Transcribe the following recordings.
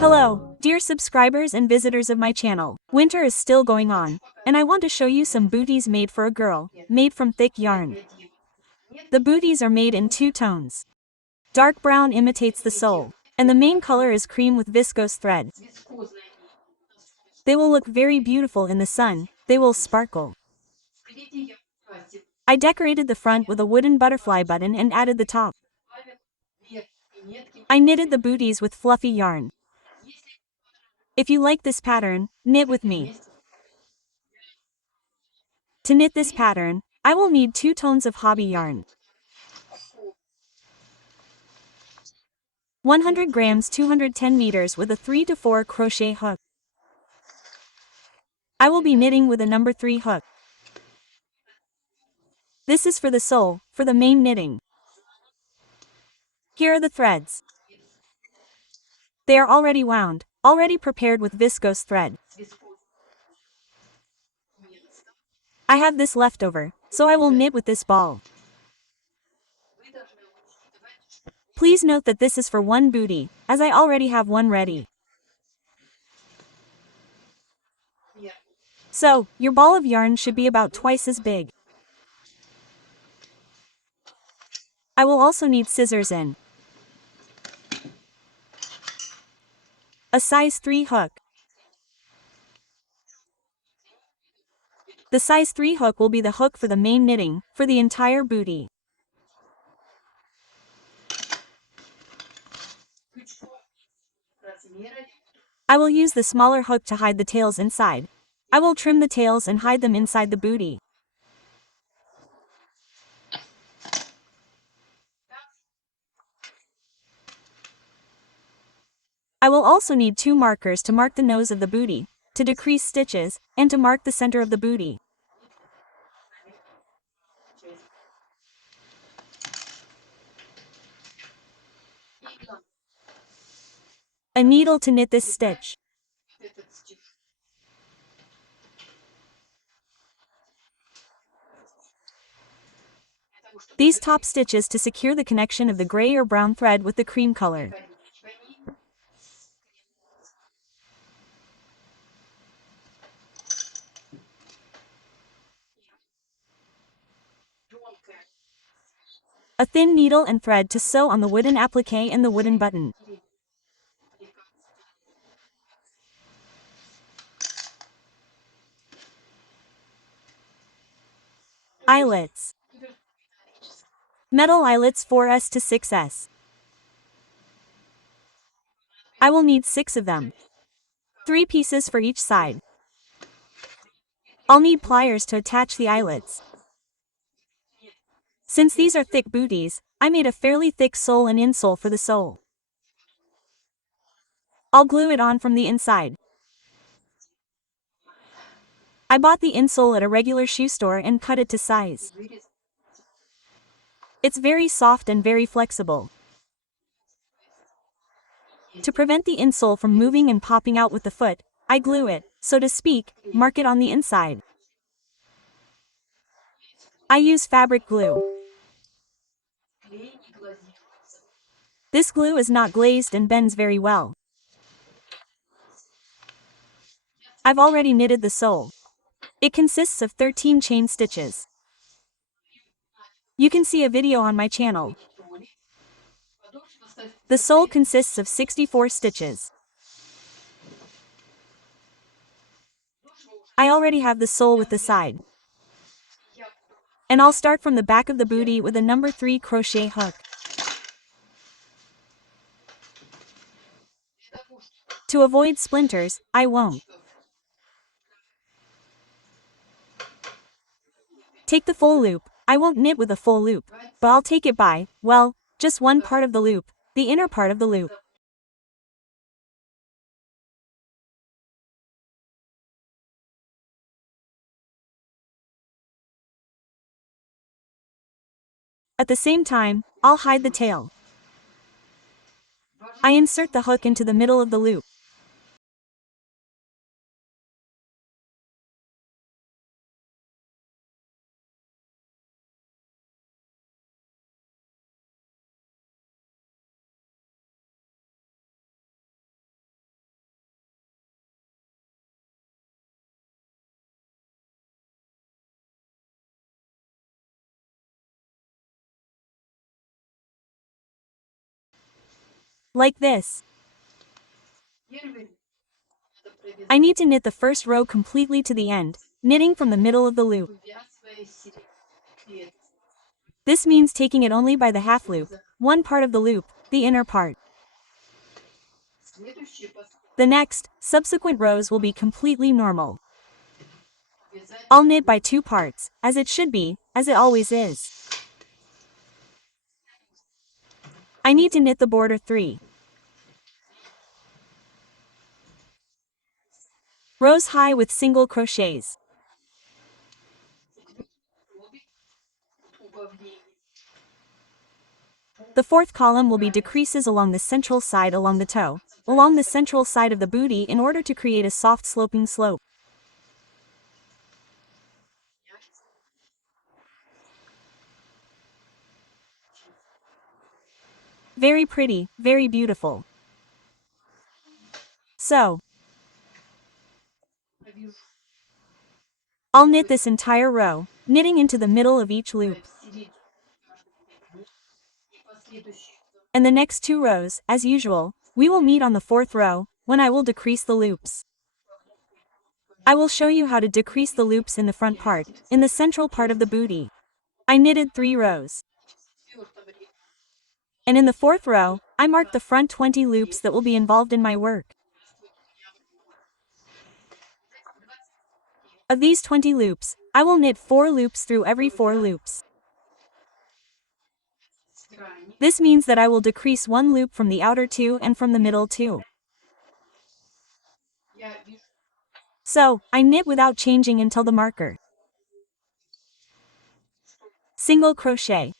Hello, dear subscribers and visitors of my channel. Winter is still going on, and I want to show you some booties made for a girl, made from thick yarn. The booties are made in two tones. Dark brown imitates the sole, and the main color is cream with viscose thread. They will look very beautiful in the sun, they will sparkle. I decorated the front with a wooden butterfly button and added the top. I knitted the booties with fluffy yarn. If you like this pattern, knit with me. To knit this pattern, I will need 2 tones of hobby yarn, 100 grams 210 meters with a 3 to 4 crochet hook. I will be knitting with a number 3 hook. This is for the sole, for the main knitting. Here are the threads. They are already wound, already prepared with viscose thread. I have this leftover, so I will knit with this ball. Please note that this is for one bootie, as I already have one ready. So, your ball of yarn should be about twice as big. I will also need scissors and a size 3 hook. The size 3 hook will be the hook for the main knitting, for the entire bootie. I will use the smaller hook to hide the tails inside. I will trim the tails and hide them inside the bootie. I will also need 2 markers to mark the nose of the bootie, to decrease stitches, and to mark the center of the bootie. A needle to knit this stitch. These top stitches to secure the connection of the gray or brown thread with the cream color. A thin needle and thread to sew on the wooden applique and the wooden button. Eyelets. Metal eyelets 4S to 6S. I will need 6 of them. 3 pieces for each side. I'll need pliers to attach the eyelets. Since these are thick booties, I made a fairly thick sole and insole for the sole. I'll glue it on from the inside. I bought the insole at a regular shoe store and cut it to size. It's very soft and very flexible. To prevent the insole from moving and popping out with the foot, I glue it, so to speak, mark it on the inside. I use fabric glue. This glue is not glazed and bends very well. I've already knitted the sole. It consists of 13 chain stitches. You can see a video on my channel. The sole consists of 64 stitches. I already have the sole with the side. And I'll start from the back of the bootie with a number 3 crochet hook. To avoid splinters, I won't. Take the full loop. I won't knit with a full loop, but I'll take it by, well, just one part of the loop, the inner part of the loop. At the same time, I'll hide the tail. I insert the hook into the middle of the loop. Like this. I need to knit the first row completely to the end, knitting from the middle of the loop. This means taking it only by the half loop, one part of the loop, the inner part. The next, subsequent rows will be completely normal. I'll knit by two parts, as it should be, as it always is. I need to knit the border 3 rows high with single crochets. The fourth column will be decreases along the central side along the toe, along the central side of the bootie in order to create a soft sloping slope. Very pretty, very beautiful. So, I'll knit this entire row, knitting into the middle of each loop. And the next 2 rows, as usual, we will meet on the 4th row, when I will decrease the loops. I will show you how to decrease the loops in the front part, in the central part of the bootie. I knitted 3 rows. And in the 4th row, I marked the front 20 loops that will be involved in my work. Of these 20 loops, I will knit 4 loops through every 4 loops. This means that I will decrease 1 loop from the outer 2 and from the middle 2. So, I knit without changing until the marker. Single crochet.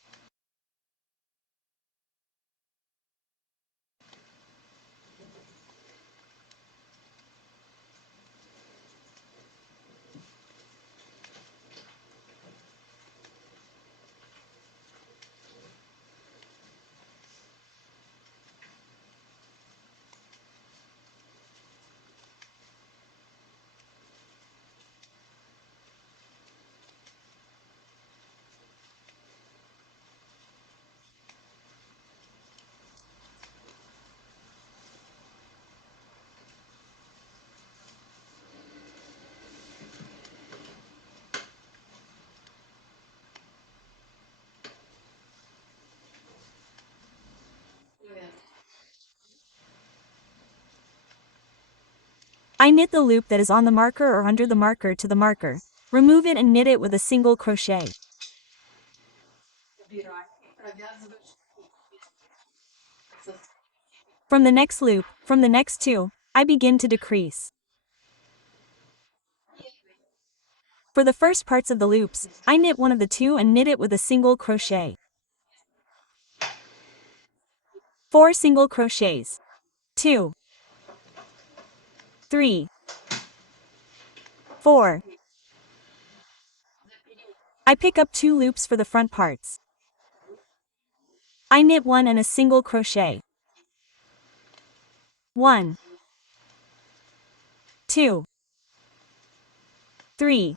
I knit the loop that is on the marker or under the marker to the marker. Remove it and knit it with a single crochet. From the next loop, from the next 2, I begin to decrease. For the first parts of the loops, I knit one of the 2 and knit it with a single crochet. 4 single crochets. 2, 3, 4. I pick up 2 loops for the front parts. I knit 1 and a single crochet. 1, 2, 3,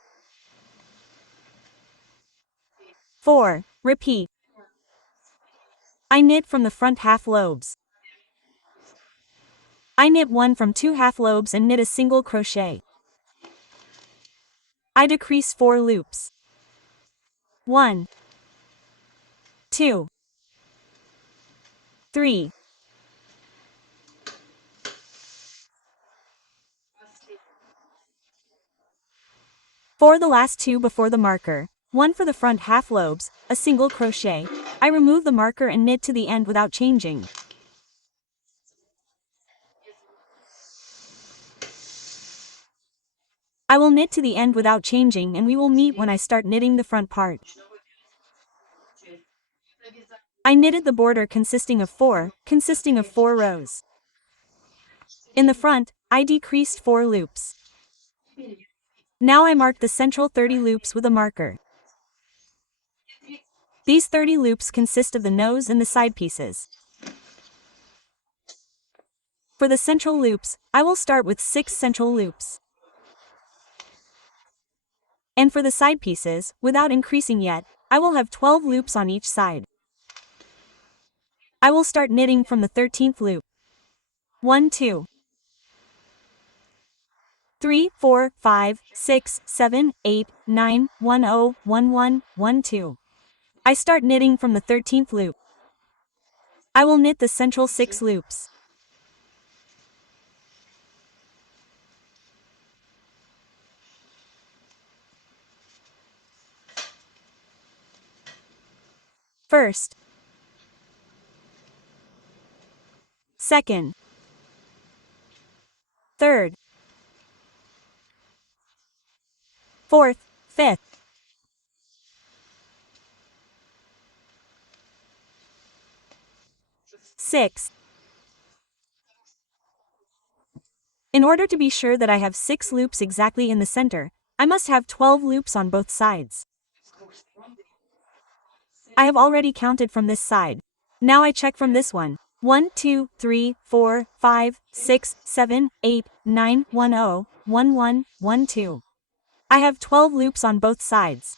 4. Repeat. I knit from the front half lobes. I knit 1 from 2 half lobes and knit a single crochet. I decrease 4 loops. 1, 2, 3, 4. The last 2 before the marker, 1 for the front half lobes, a single crochet. I remove the marker and knit to the end without changing. I will knit to the end without changing and we will meet when I start knitting the front part. I knitted the border consisting of 4 rows. In the front, I decreased 4 loops. Now I mark the central 30 loops with a marker. These 30 loops consist of the nose and the side pieces. For the central loops, I will start with 6 central loops. And for the side pieces, without increasing yet, I will have 12 loops on each side. I will start knitting from the 13th loop. 1, 2, 3, 4, 5, 6, 7, 8, 9, 1, 0, 1, 1, 1, 2. I start knitting from the 13th loop. I will knit the central 6 loops. First, second, third, fourth, fifth, sixth. In order to be sure that I have 6 loops exactly in the center, I must have 12 loops on both sides. I have already counted from this side. Now I check from this one. 1, 2, 3, 4, 5, 6, 7, 8, 9, 1, 0, 1, 1, 1, 2. I have 12 loops on both sides.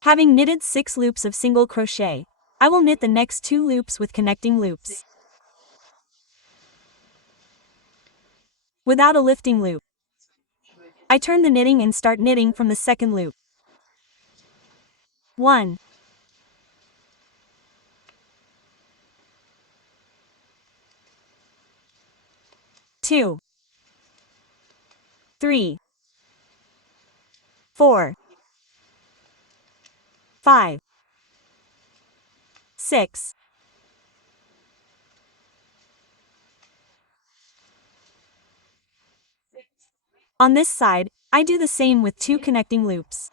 Having knitted 6 loops of single crochet, I will knit the next 2 loops with connecting loops. Without a lifting loop, I turn the knitting and start knitting from the second loop. 1, 2, 3, 4, 5, 6. On this side, I do the same with 2 connecting loops.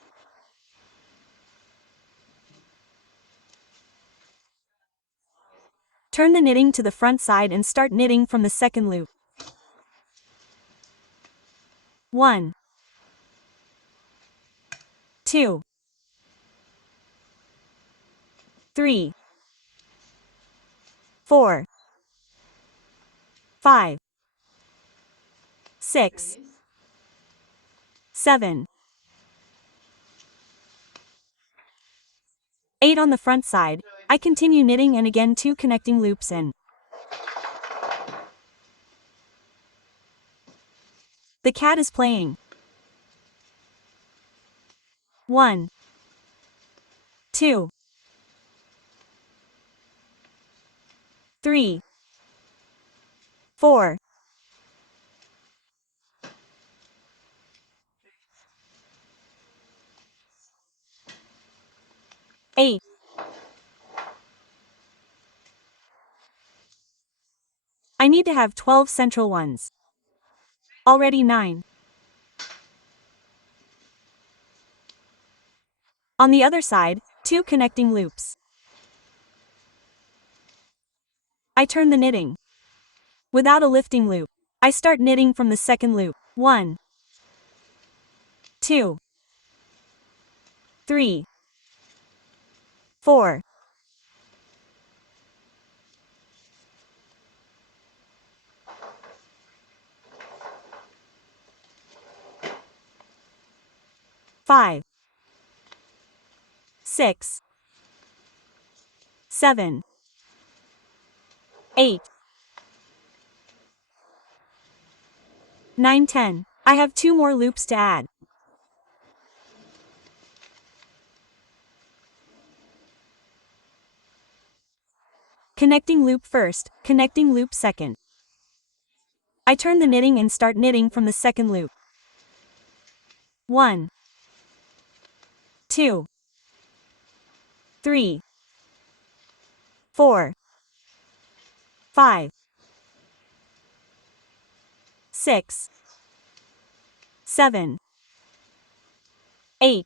Turn the knitting to the front side and start knitting from the second loop. 1, 2, 3, 4, 5, 6, 7, 8 on the front side. I continue knitting and again 2 connecting loops in. The cat is playing. 1, 2, 3, 4, 8. I need to have 12 central ones. Already 9. On the other side, 2 connecting loops. I turn the knitting. Without a lifting loop, I start knitting from the second loop. 1, 2, 3, 4, 5, 6, 7, 8, 9, 10. I have 2 more loops to add. Connecting loop first, connecting loop second. I turn the knitting and start knitting from the second loop. 1, 2, 3, 4, 5, 6, 7, 8,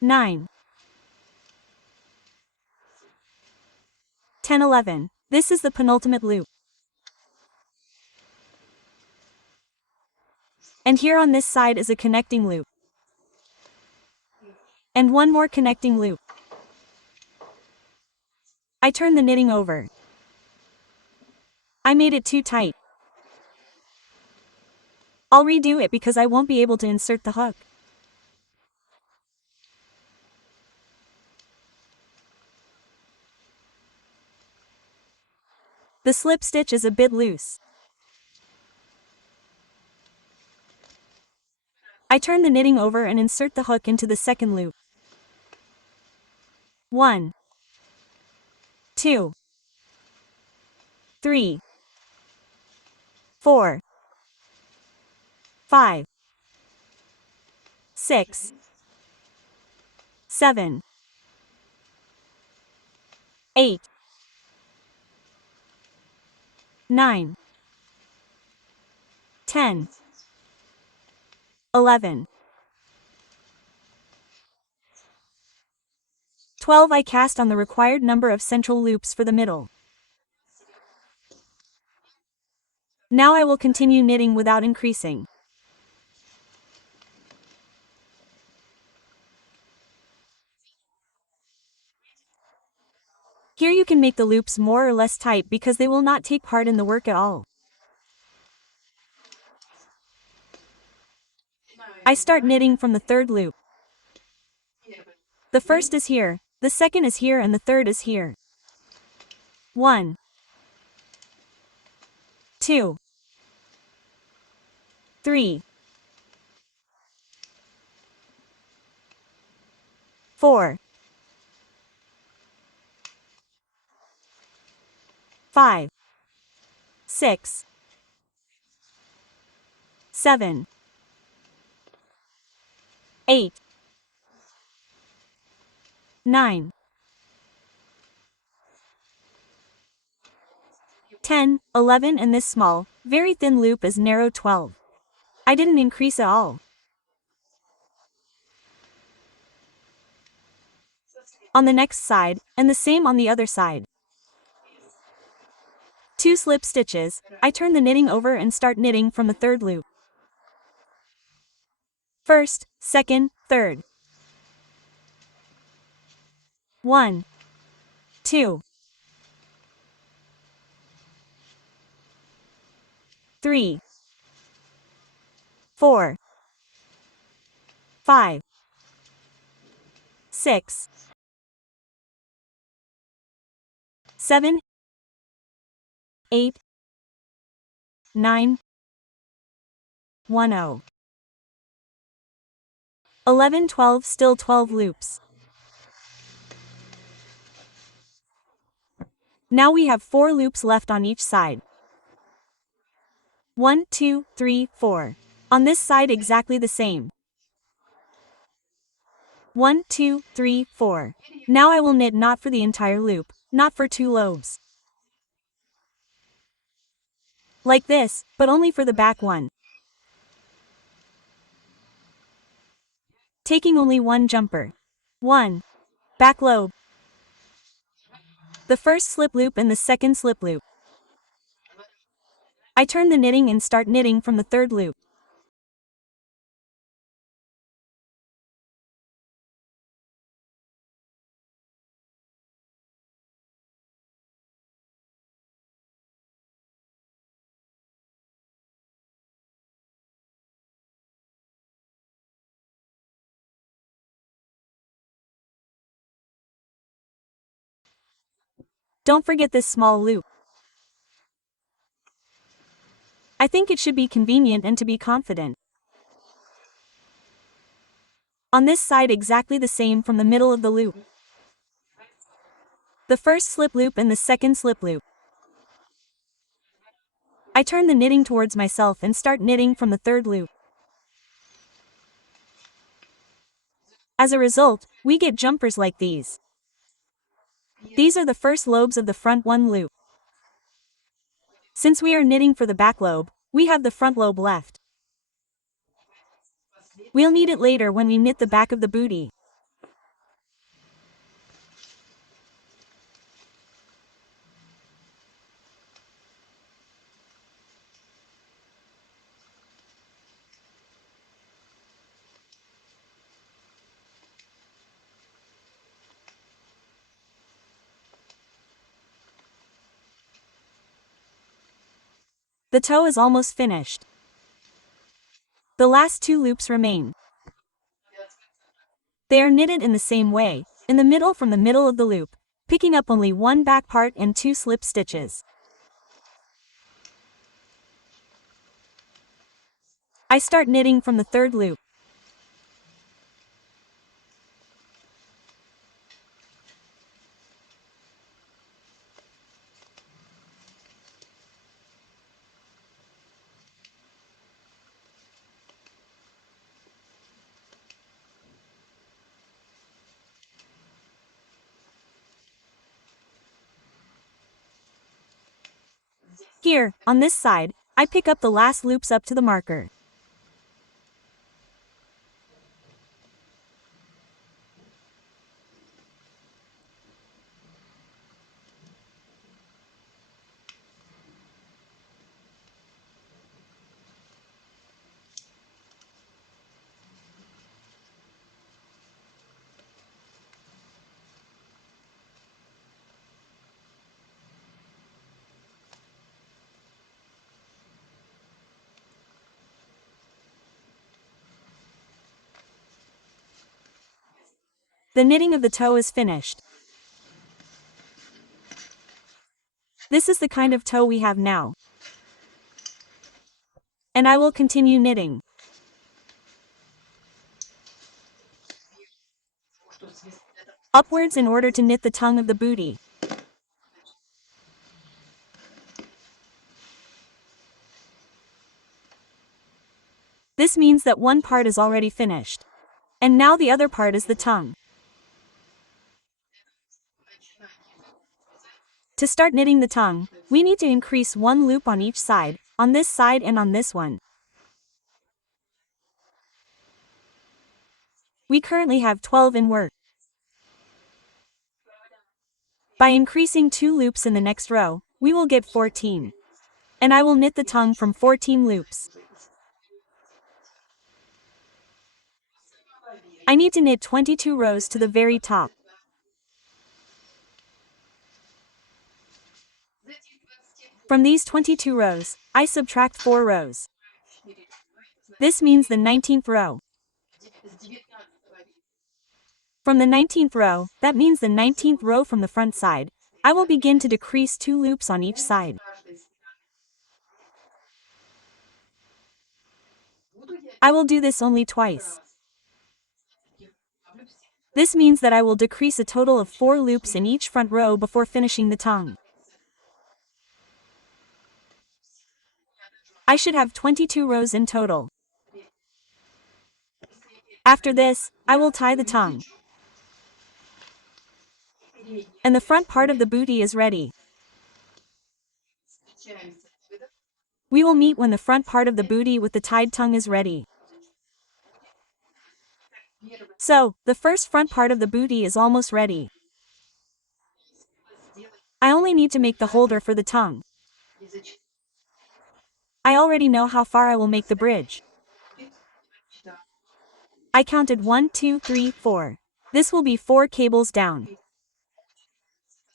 9, 10, 11. This is the penultimate loop. And here on this side is a connecting loop. And one more connecting loop. I turn the knitting over. I made it too tight. I'll redo it because I won't be able to insert the hook. The slip stitch is a bit loose. I turn the knitting over and insert the hook into the second loop. 1, 2, 3, 4, 5, 6, 7, 8, 9, 10, 11, 12. I cast on the required number of central loops for the middle. Now I will continue knitting without increasing. Here you can make the loops more or less tight because they will not take part in the work at all. I start knitting from the third loop. The first is here, the second is here, and the third is here. 1, 2, 3, 4, 5, 6, 7, 8, 9, 10, 11, and this small, very thin loop is narrow 12. I didn't increase at all. On the next side, and the same on the other side. 2 slip stitches, I turn the knitting over and start knitting from the third loop. First, second, third. 1, 2, 3, 4, 5, 6, 7, 8, 9, 10, 11, 12, still 12 loops. Now we have 4 loops left on each side. 1, 2, 3, 4. On this side exactly the same. 1, 2, 3, 4. Now I will knit not for the entire loop, not for 2 lobes. Like this, but only for the back one. Taking only one jumper. 1. Back lobe. The first slip loop and the second slip loop. I turn the knitting and start knitting from the third loop. Don't forget this small loop. I think it should be convenient and to be confident. On this side exactly the same from the middle of the loop. The first slip loop and the second slip loop. I turn the knitting towards myself and start knitting from the third loop. As a result, we get jumpers like these. These are the first lobes of the front one loop. Since we are knitting for the back lobe, we have the front lobe left. We'll need it later when we knit the back of the bootie. The toe is almost finished. The last 2 loops remain. They are knitted in the same way, in the middle from the middle of the loop, picking up only one back part and 2 slip stitches. I start knitting from the third loop. Here, on this side, I pick up the last loops up to the marker. The knitting of the toe is finished. This is the kind of toe we have now. And I will continue knitting. Upwards in order to knit the tongue of the bootie. This means that one part is already finished. And now the other part is the tongue. To start knitting the tongue, we need to increase one loop on each side, on this side and on this one. We currently have 12 in work. By increasing 2 loops in the next row, we will get 14. And I will knit the tongue from 14 loops. I need to knit 22 rows to the very top. From these 22 rows, I subtract 4 rows. This means the 19th row. From the 19th row, that means the 19th row from the front side, I will begin to decrease 2 loops on each side. I will do this only twice. This means that I will decrease a total of 4 loops in each front row before finishing the tongue. I should have 22 rows in total. After this, I will tie the tongue. And the front part of the bootie is ready. We will meet when the front part of the bootie with the tied tongue is ready. So, the first front part of the bootie is almost ready. I only need to make the holder for the tongue. I already know how far I will make the bridge. I counted 1, 2, 3, 4. This will be 4 cables down.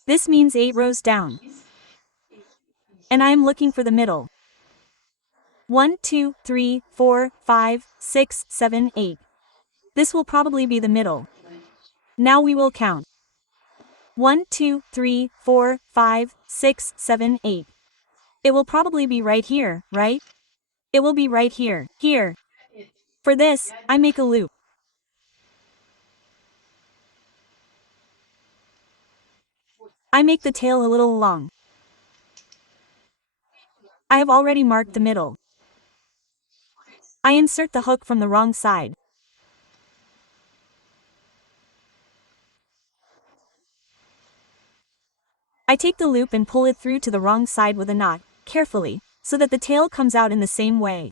This means 8 rows down. And I am looking for the middle. 1, 2, 3, 4, 5, 6, 7, 8. This will probably be the middle. Now we will count. 1, 2, 3, 4, 5, 6, 7, 8. It will probably be right here, right? It will be right here, here. For this, I make a loop. I make the tail a little long. I have already marked the middle. I insert the hook from the wrong side. I take the loop and pull it through to the wrong side with a knot, carefully, so that the tail comes out in the same way.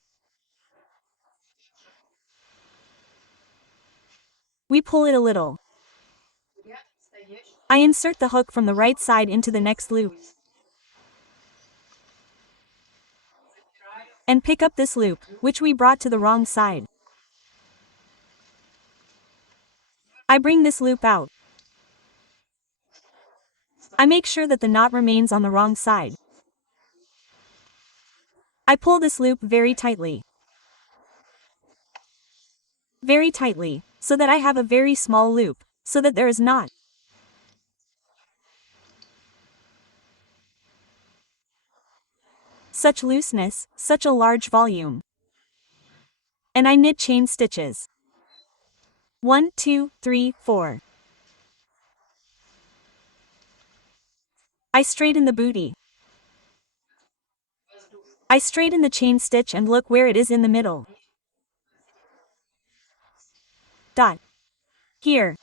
We pull it a little. I insert the hook from the right side into the next loop. And pick up this loop, which we brought to the wrong side. I bring this loop out. I make sure that the knot remains on the wrong side. I pull this loop very tightly. Very tightly, so that I have a very small loop, so that there is not such looseness, such a large volume. and I knit chain stitches. 1, 2, 3, 4. I straighten the bootie. I straighten the chain stitch and look where it is in the middle. Dot. Here.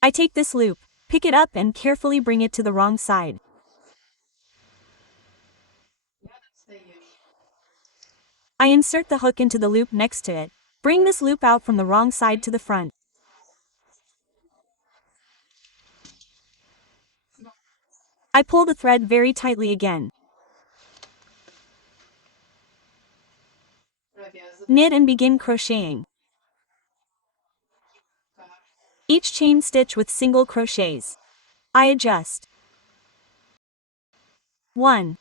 I take this loop, pick it up and carefully bring it to the wrong side. I insert the hook into the loop next to it. Bring this loop out from the wrong side to the front. I pull the thread very tightly again. Knit and begin crocheting. Each chain stitch with single crochets. I adjust. 1.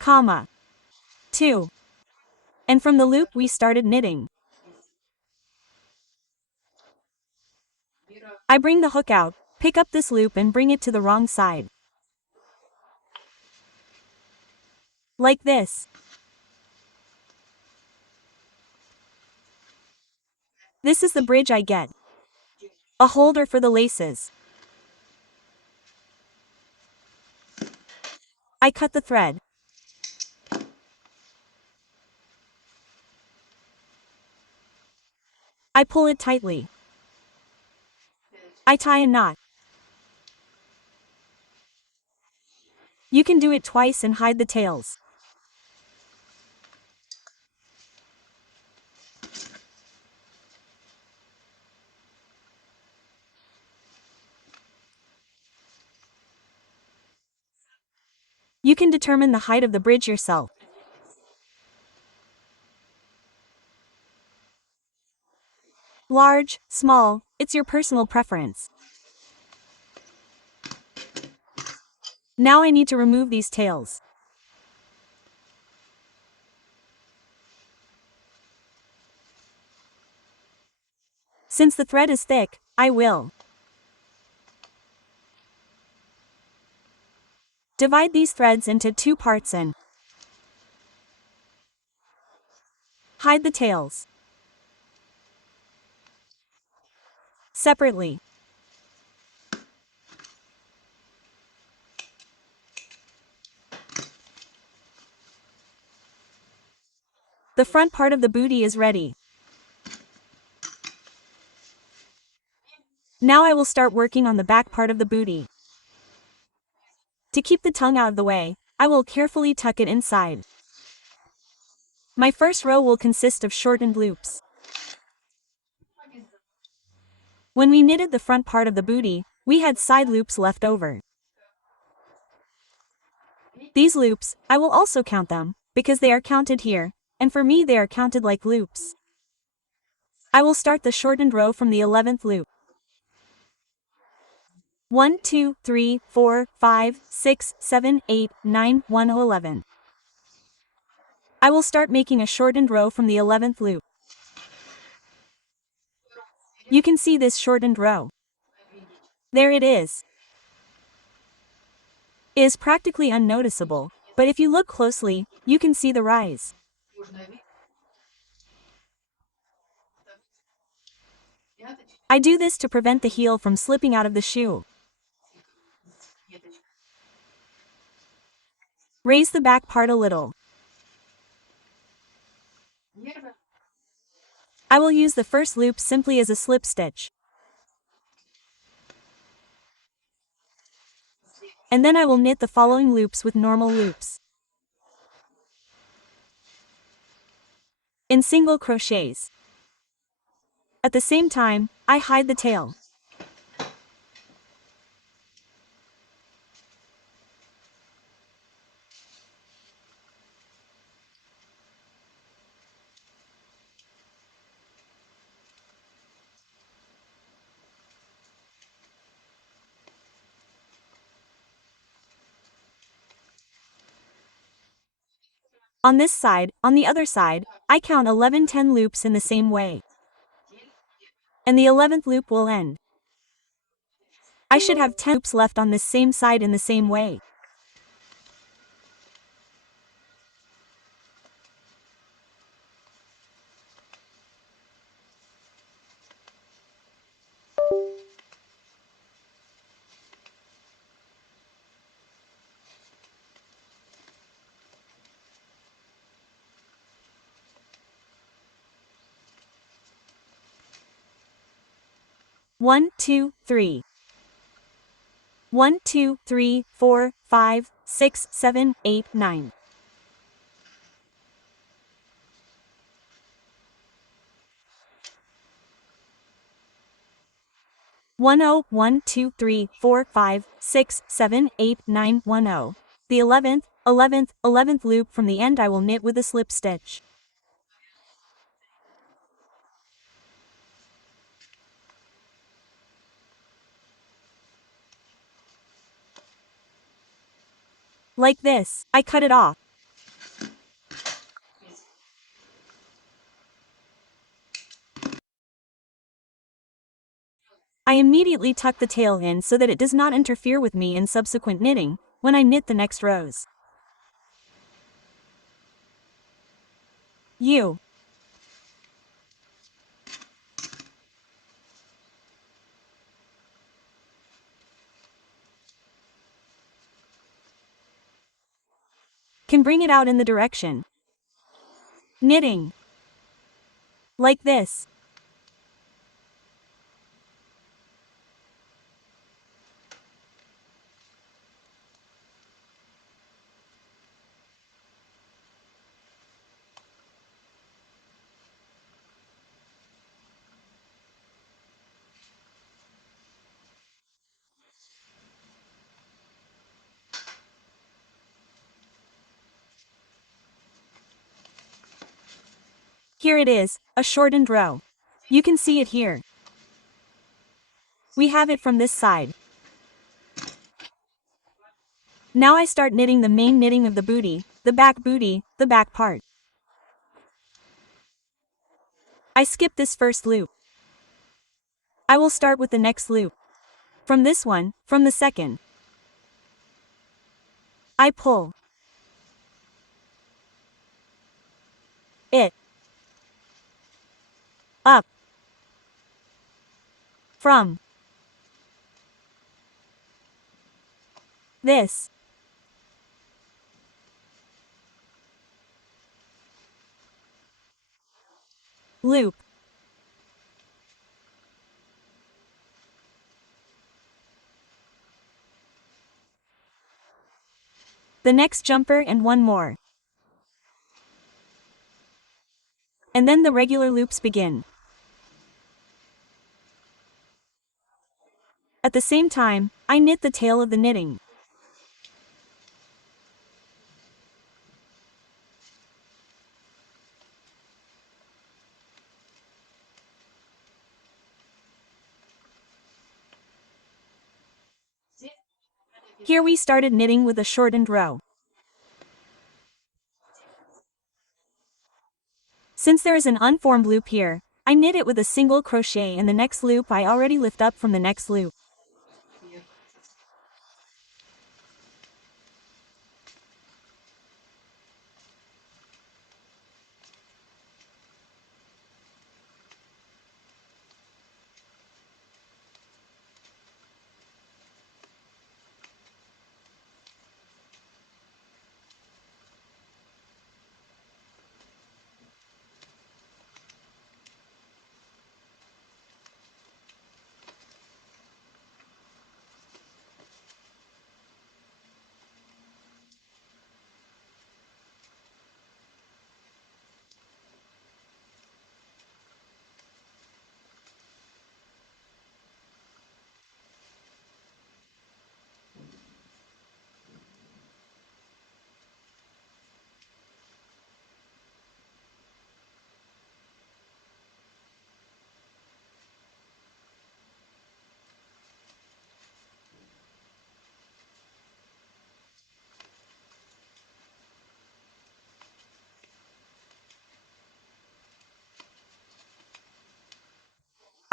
Comma. 2. And from the loop we started knitting. I bring the hook out, pick up this loop and bring it to the wrong side. Like this. This is the bridge I get. A holder for the laces. I cut the thread. I pull it tightly. I tie a knot. You can do it twice and hide the tails. You can determine the height of the bridge yourself. Large, small, it's your personal preference. Now I need to remove these tails. Since the thread is thick, I will divide these threads into 2 parts and hide the tails separately. The front part of the bootie is ready. Now I will start working on the back part of the bootie. To keep the tongue out of the way, I will carefully tuck it inside. My first row will consist of shortened loops. When we knitted the front part of the bootie, we had side loops left over. These loops, I will also count them, because they are counted here, and for me they are counted like loops. I will start the shortened row from the 11th loop. 1, 2, 3, 4, 5, 6, 7, 8, 9, 1, 11. I will start making a shortened row from the 11th loop. You can see this shortened row. There it is. It is practically unnoticeable, but if you look closely, you can see the rise. I do this to prevent the heel from slipping out of the shoe. Raise the back part a little. I will use the first loop simply as a slip stitch. And then I will knit the following loops with normal loops. In single crochets. At the same time, I hide the tail. On this side, on the other side, I count 10 loops in the same way. And the 11th loop will end. I should have 10 loops left on this same side in the same way. One, two, three. 1, 2, 3, 4, 5, 6, 7, 8, 9. 1, 0, 1, 2, 3, 4, 5, 6, 7, 8, 9, 1, 0. The 11th loop from the end I will knit with a slip stitch. Like this, I cut it off. I immediately tuck the tail in so that it does not interfere with me in subsequent knitting, when I knit the next rows. You can bring it out in the direction. Knitting. Like this. Here it is, a shortened row. You can see it here. We have it from this side. Now I start knitting the main knitting of the bootie, the back part. I skip this first loop. I will start with the next loop. From this one, from the second. I pull it up from this loop. The next jumper and one more. And then the regular loops begin. At the same time, I knit the tail of the knitting. Here we started knitting with a shortened row. Since there is an unformed loop here, I knit it with a single crochet and the next loop I already lift up from the next loop.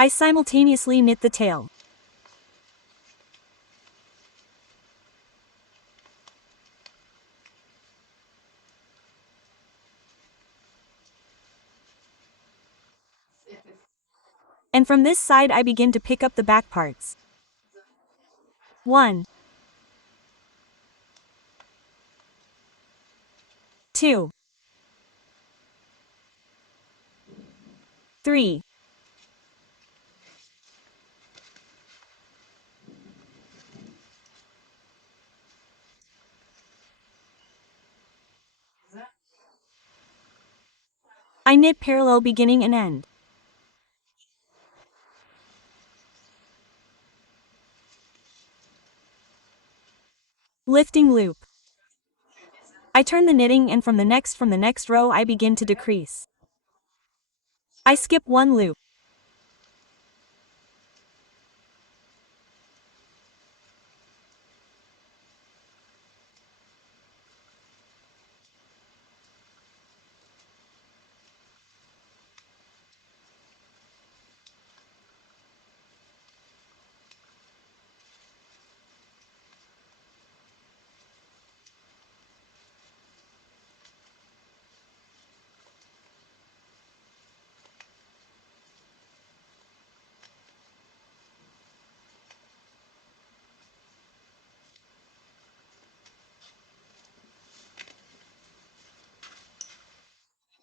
I simultaneously knit the tail. And from this side I begin to pick up the back parts. 1, 2, 3, 4. I knit parallel beginning and end. Lifting loop. I turn the knitting and from the next row I begin to decrease. I skip one loop.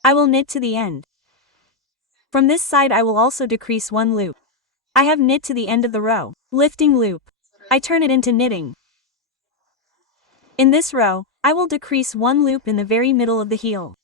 I will knit to the end. From this side I will also decrease one loop. I have knit to the end of the row. Lifting loop. I turn it into knitting. In this row, I will decrease one loop in the very middle of the heel.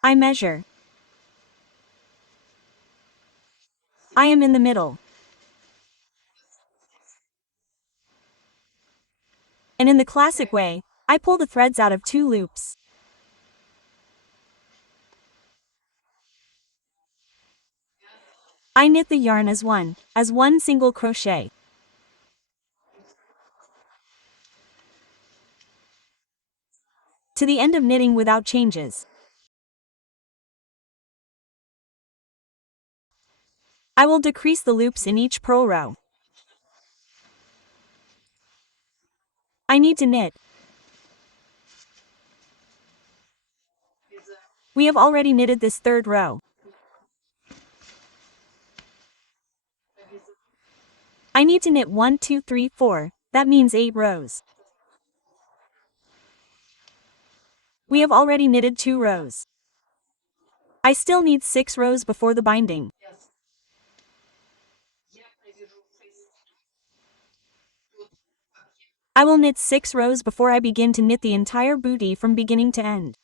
I measure. I am in the middle. And in the classic way, I pull the threads out of two loops. I knit the yarn as one single crochet. To the end of knitting without changes. I will decrease the loops in each purl row. I need to knit. We have already knitted this third row. I need to knit 1, 2, 3, 4, that means 8 rows. We have already knitted 2 rows. I still need 6 rows before the binding. I will knit 6 rows before I begin to knit the entire bootie from beginning to end.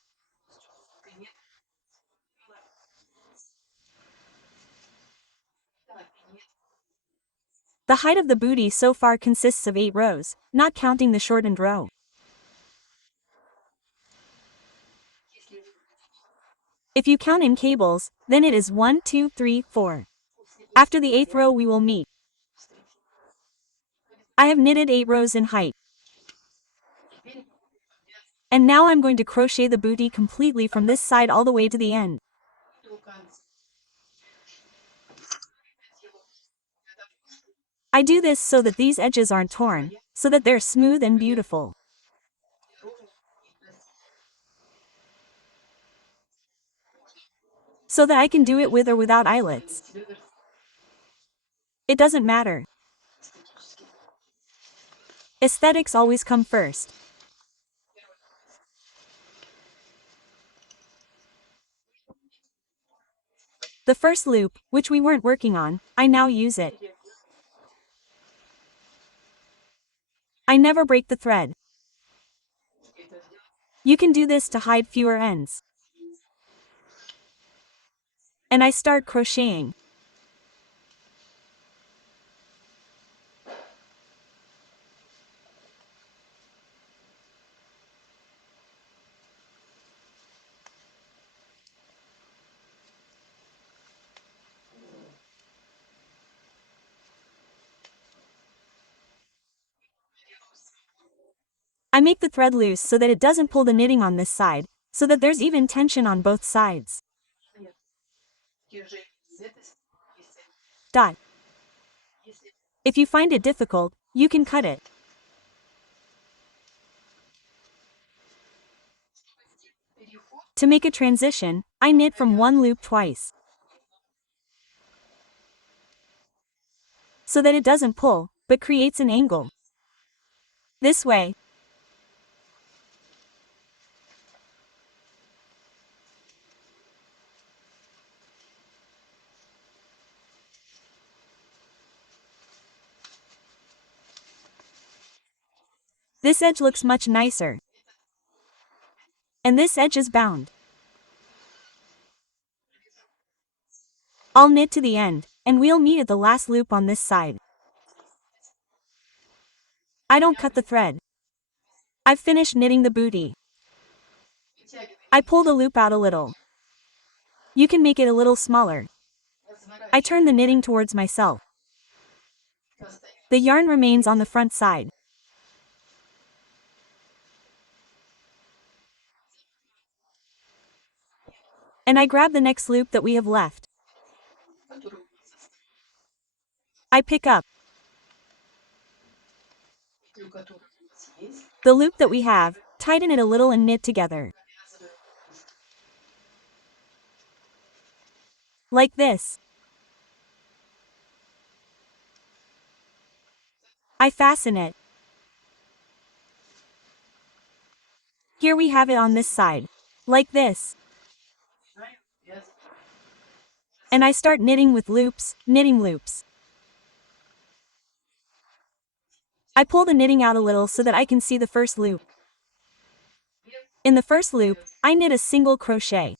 The height of the bootie so far consists of 8 rows, not counting the shortened row. If you count in cables, then it is 1, 2, 3, 4. After the 8th row we will meet. I have knitted 8 rows in height. And now I'm going to crochet the bootie completely from this side all the way to the end. I do this so that these edges aren't torn, so that they're smooth and beautiful. So that I can do it with or without eyelets. It doesn't matter. Aesthetics always come first. The first loop, which we weren't working on, I now use it. I never break the thread. You can do this to hide fewer ends. And I start crocheting. I make the thread loose so that it doesn't pull the knitting on this side, so that there's even tension on both sides. Dot. If you find it difficult, you can cut it. To make a transition, I knit from one loop twice, so that it doesn't pull, but creates an angle. This way. This edge looks much nicer. And this edge is bound. I'll knit to the end, and we'll meet at the last loop on this side. I don't cut the thread. I've finished knitting the bootie. I pull the loop out a little. You can make it a little smaller. I turn the knitting towards myself. The yarn remains on the front side. And I grab the next loop that we have left. I pick up the loop that we have, tighten it a little and knit together. Like this. I fasten it. Here we have it on this side. Like this. And I start knitting with loops, knitting loops. I pull the knitting out a little so that I can see the first loop. In the first loop, I knit a single crochet.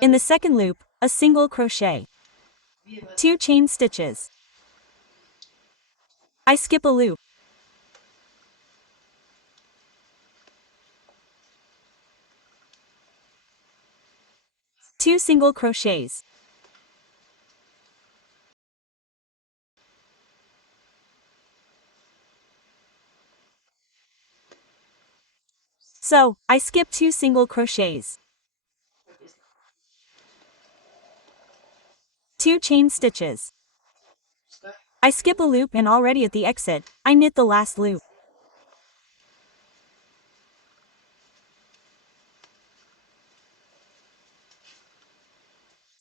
In the second loop, a single crochet. 2 chain stitches. I skip a loop. 2 single crochets. So, I skip 2 single crochets. 2 chain stitches. I skip a loop and already at the exit, I knit the last loop.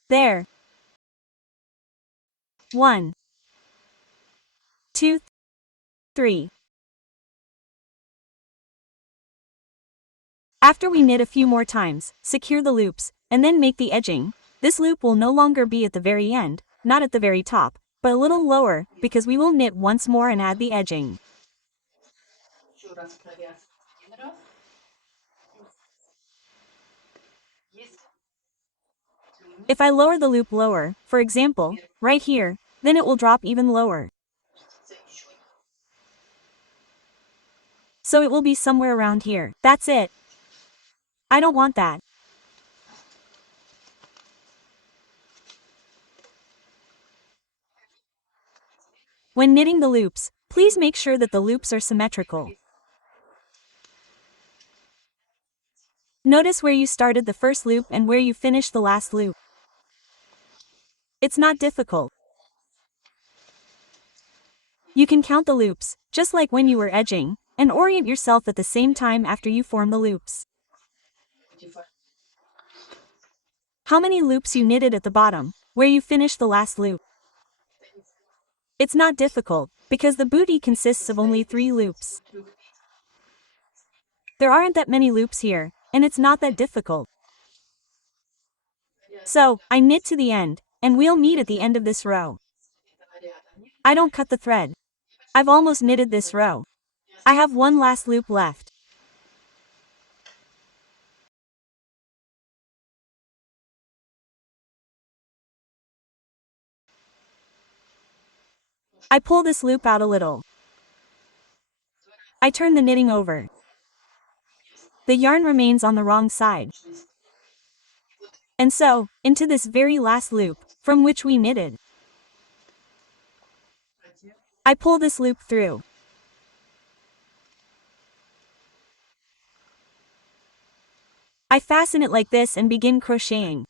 There. 1, 2, 3. After we knit a few more times, secure the loops, and then make the edging. This loop will no longer be at the very end, not at the very top, but a little lower, because we will knit once more and add the edging. If I lower the loop lower, for example, right here, then it will drop even lower. So it will be somewhere around here. That's it. I don't want that. When knitting the loops, please make sure that the loops are symmetrical. Notice where you started the first loop and where you finished the last loop. It's not difficult. You can count the loops, just like when you were edging, and orient yourself at the same time after you form the loops. How many loops you knitted at the bottom, where you finished the last loop. It's not difficult, because the bootie consists of only 3 loops. There aren't that many loops here, and it's not that difficult. So, I knit to the end, and we'll meet at the end of this row. I don't cut the thread. I've almost knitted this row. I have one last loop left. I pull this loop out a little. I turn the knitting over. The yarn remains on the wrong side. And so, into this very last loop, from which we knitted. I pull this loop through. I fasten it like this and begin crocheting.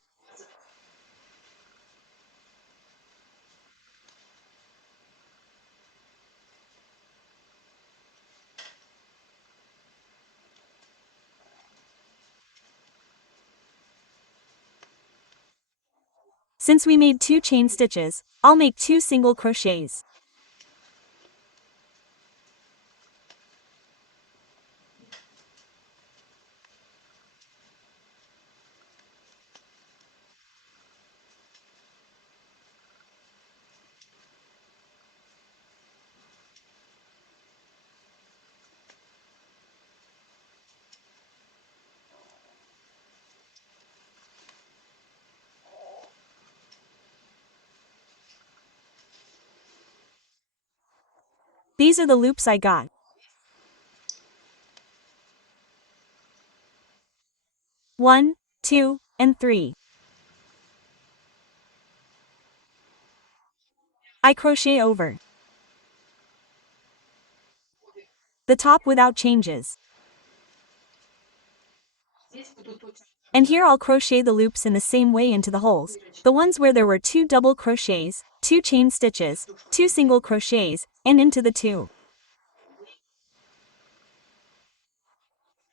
Since we made 2 chain stitches, I'll make 2 single crochets. These are the loops I got. 1, 2, and 3. I crochet over the top without changes. And here I'll crochet the loops in the same way into the holes, the ones where there were 2 double crochets, 2 chain stitches, 2 single crochets, and into the 2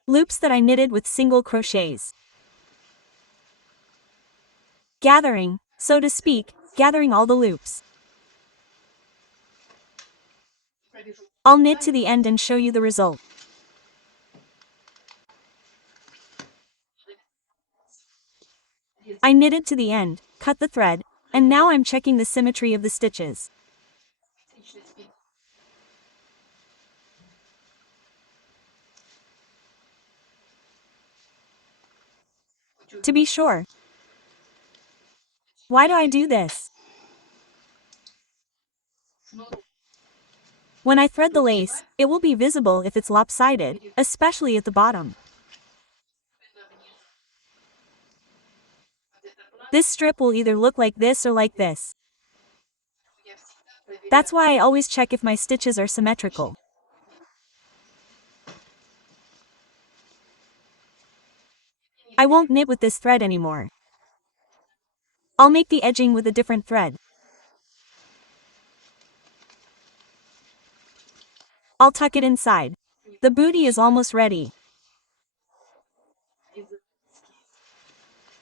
loops that I knitted with single crochets. Gathering, so to speak, gathering all the loops. I'll knit to the end and show you the result. I knitted to the end, cut the thread, and now I'm checking the symmetry of the stitches. To be sure. Why do I do this? When I thread the lace, it will be visible if it's lopsided, especially at the bottom. This strip will either look like this or like this. That's why I always check if my stitches are symmetrical. I won't knit with this thread anymore. I'll make the edging with a different thread. I'll tuck it inside. The bootie is almost ready.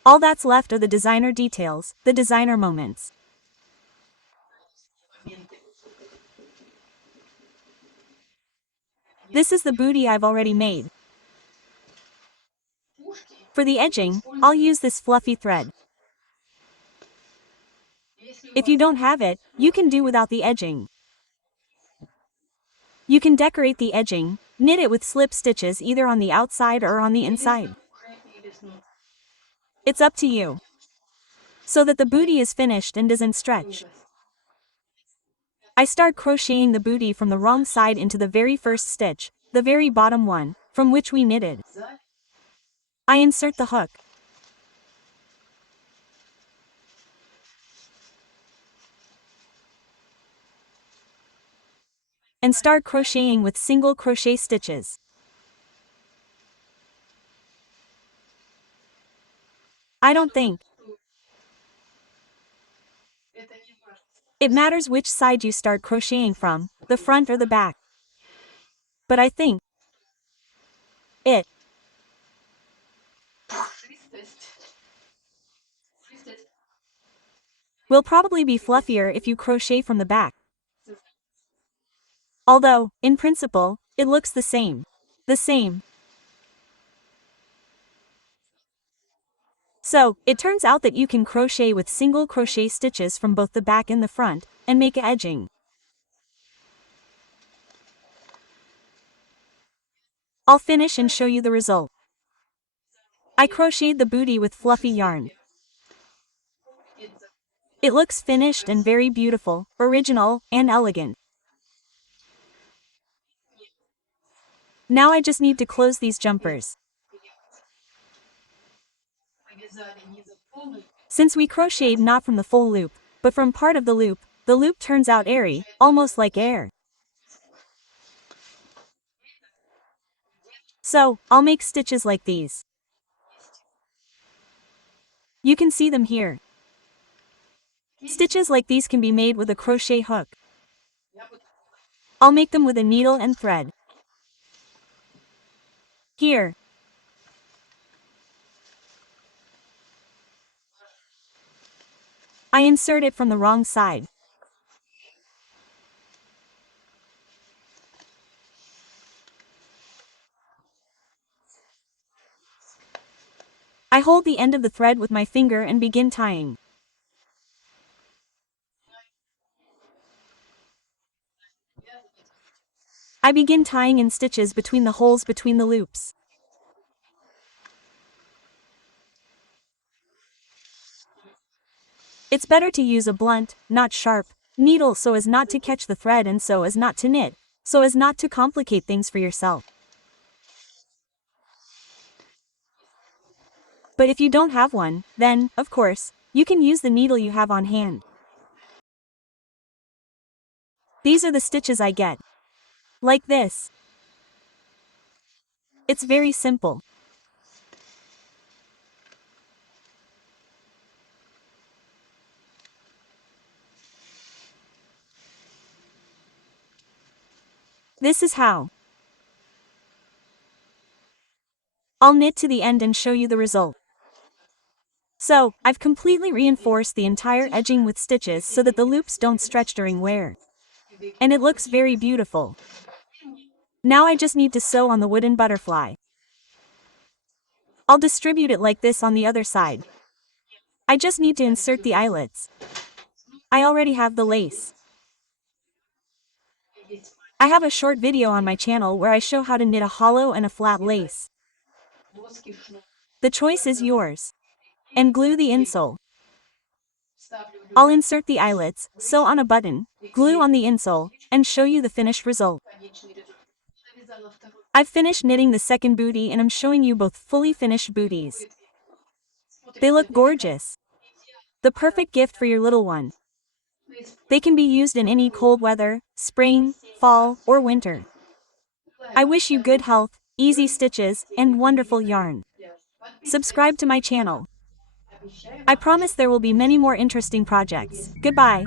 All that's left are the designer details, the designer moments. This is the bootie I've already made. For the edging, I'll use this fluffy thread. If you don't have it, you can do without the edging. You can decorate the edging, knit it with slip stitches either on the outside or on the inside. It's up to you. So that the bootie is finished and doesn't stretch. I start crocheting the bootie from the wrong side into the very first stitch, the very bottom one, from which we knitted. I insert the hook. And start crocheting with single crochet stitches. I don't think it matters which side you start crocheting from, the front or the back. But I think it will probably be fluffier if you crochet from the back. Although, in principle, it looks the same. The same. So, it turns out that you can crochet with single crochet stitches from both the back and the front, and make edging. I'll finish and show you the result. I crocheted the bootie with fluffy yarn. It looks finished and very beautiful, original, and elegant. Now I just need to close these jumpers. Since we crocheted not from the full loop, but from part of the loop turns out airy, almost like air. So, I'll make stitches like these. You can see them here. Stitches like these can be made with a crochet hook. I'll make them with a needle and thread. Here. I insert it from the wrong side. I hold the end of the thread with my finger and begin tying. I begin tying in stitches between the holes between the loops. It's better to use a blunt, not sharp, needle so as not to catch the thread and so as not to knit, so as not to complicate things for yourself. But if you don't have one, then, of course, you can use the needle you have on hand. These are the stitches I get. Like this. It's very simple. This is how. I'll knit to the end and show you the result. So, I've completely reinforced the entire edging with stitches so that the loops don't stretch during wear. And it looks very beautiful. Now I just need to sew on the wooden butterfly. I'll distribute it like this on the other side. I just need to insert the eyelets. I already have the lace. I have a short video on my channel where I show how to knit a hollow and a flat lace. The choice is yours. And glue the insole. I'll insert the eyelets, sew on a button, glue on the insole, and show you the finished result. I've finished knitting the second bootie and I'm showing you both fully finished booties. They look gorgeous. The perfect gift for your little one. They can be used in any cold weather, spring, fall, or winter. I wish you good health, easy stitches, and wonderful yarn. Subscribe to my channel. I promise there will be many more interesting projects. Goodbye.